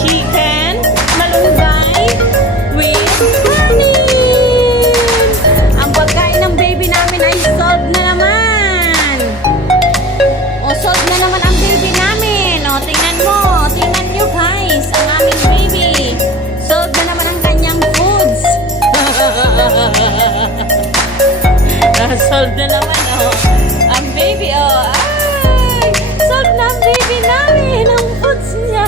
Chicken, malunggay, with kanin. Ang pagkain ng baby namin ay solved na naman. O, solved na naman ang baby namin. O, tingnan mo. Tingnan nyo guys, ang aming baby. Solved na naman ang kanyang foods. Solved na naman, oh. Ang baby, oh. Ay! Solved na ang baby namin. Ang foods niya.